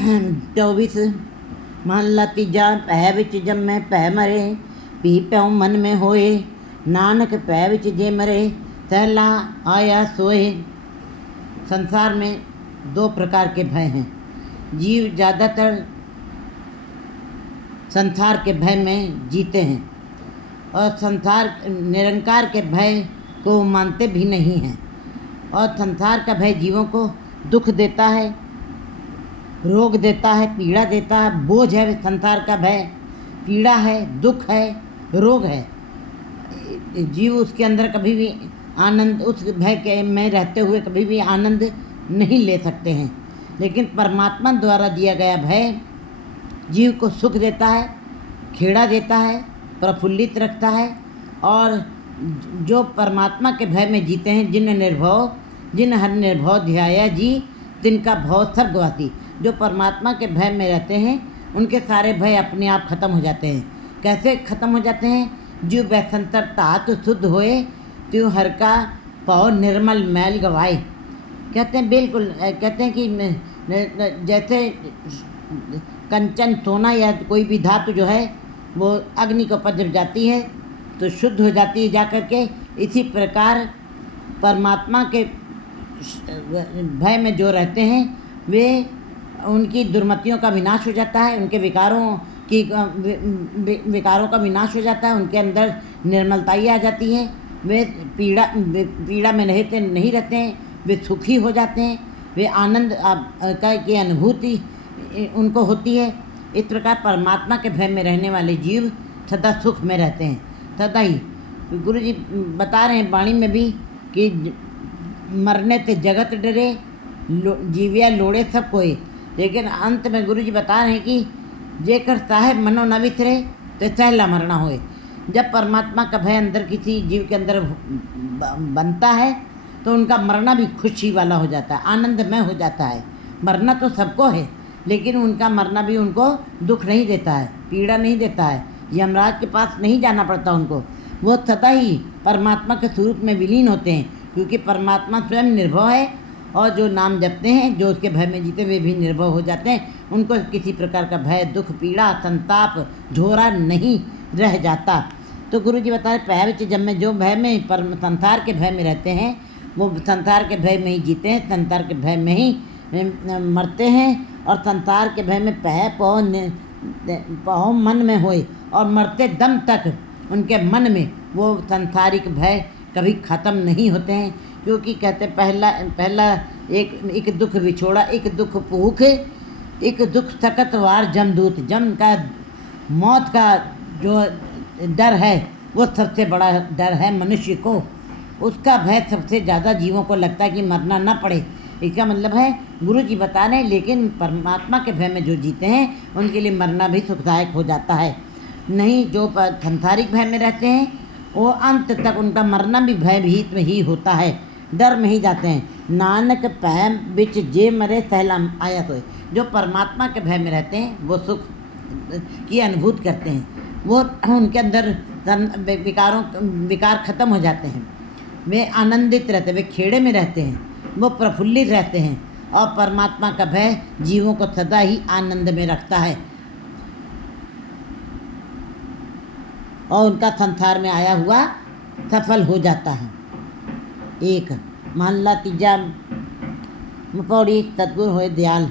24 महला तीजा पै विच जम्मै पै मरे पी प्यों मन में होए नानक पै विच जे मरे सहला आया सोए। संसार में दो प्रकार के भय हैं। जीव ज़्यादातर संसार के भय में जीते हैं और संसार निरंकार के भय को मानते भी नहीं हैं। और संसार का भय जीवों को दुख देता है, रोग देता है, पीड़ा देता है। बोझ है संसार का भय, पीड़ा है, दुख है, रोग है। जीव उसके अंदर कभी भी आनंद, उस भय के में रहते हुए कभी भी आनंद नहीं ले सकते हैं। लेकिन परमात्मा द्वारा दिया गया भय जीव को सुख देता है, खेड़ा देता है, प्रफुल्लित रखता है। और जो परमात्मा के भय में जीते हैं, जिन हर निर्भव ध्याया जी तिनका भव स्वर्गवासी। जो परमात्मा के भय में रहते हैं उनके सारे भय अपने आप खत्म हो जाते हैं। कैसे खत्म हो जाते हैं? जो वैसंतर तात शुद्ध होए त्यों हर का पौ निर्मल मैल गवाए। कहते हैं बिल्कुल, कहते हैं कि जैसे कंचन सोना या कोई भी धातु जो है वो अग्नि के ऊपर जब जाती है तो शुद्ध हो जाती है जा कर के। इसी प्रकार परमात्मा के भय में जो रहते हैं वे उनकी दुर्मतियों का विनाश हो जाता है, उनके विकारों का विनाश हो जाता है, उनके अंदर निर्मलताई आ जाती है। वे पीड़ा में नहीं रहते हैं, वे सुखी हो जाते हैं, वे आनंद की अनुभूति उनको होती है। इस प्रकार परमात्मा के भय में रहने वाले जीव सदा सुख में रहते हैं, सदा ही। गुरु जी बता रहे हैं वाणी में भी कि मरने से जगत डरे जीविया लोड़े सब कोई। लेकिन अंत में गुरु जी बता रहे हैं कि जेकर साहेब मनो न विसरे तो सहला मरना होए। जब परमात्मा का भय अंदर किसी जीव के अंदर बनता है तो उनका मरना भी खुशी वाला हो जाता है, आनंदमय हो जाता है। मरना तो सबको है, लेकिन उनका मरना भी उनको दुख नहीं देता है, पीड़ा नहीं देता है, यमराज के पास नहीं जाना पड़ता उनको। वो सदा ही परमात्मा के स्वरूप में विलीन होते हैं, क्योंकि परमात्मा स्वयं निर्भव है। और जो नाम जपते हैं, जो उसके भय में जीते, वे भी निर्भव हो जाते हैं। उनको किसी प्रकार का भय, दुख, पीड़ा, संताप, झोरा नहीं रह जाता। तो गुरु जी बता रहे पै जब में जो भय में संसार के भय में रहते हैं वो संसार के भय में ही जीते हैं, संसार के भय में ही मरते हैं। और संसार के भय में पौ मन में होए और मरते दम तक उनके मन में वो संसारिक भय कभी ख़त्म नहीं होते हैं। क्योंकि कहते पहला एक दुख विछोड़ा, एक दुख भूख, एक दुख सकत वार जमदूत। जम का मौत का जो डर है वो सबसे बड़ा डर है मनुष्य को। उसका भय सबसे ज़्यादा जीवों को लगता है कि मरना ना पड़े। इसका मतलब है गुरु जी बता रहे हैं, लेकिन परमात्मा के भय में जो जीते हैं उनके लिए मरना भी सुखदायक हो जाता है। नहीं, जो संसारिक भय में रहते हैं वो अंत तक उनका मरना भी भयभीत में ही होता है, डर में ही जाते हैं। नानक पै बिच जे मरे सहला आया सोए। जो परमात्मा के भय में रहते हैं वो सुख की अनुभूति करते हैं, वो उनके अंदर विकार खत्म हो जाते हैं, वे आनंदित रहते हैं, वे खेड़े में रहते हैं, वो प्रफुल्लित रहते हैं। और परमात्मा का भय जीवों को सदा ही आनंद में रखता है और उनका संसार में आया हुआ सफल हो जाता है। एक महला तीजा पौड़ी सतगुर होए दयाल।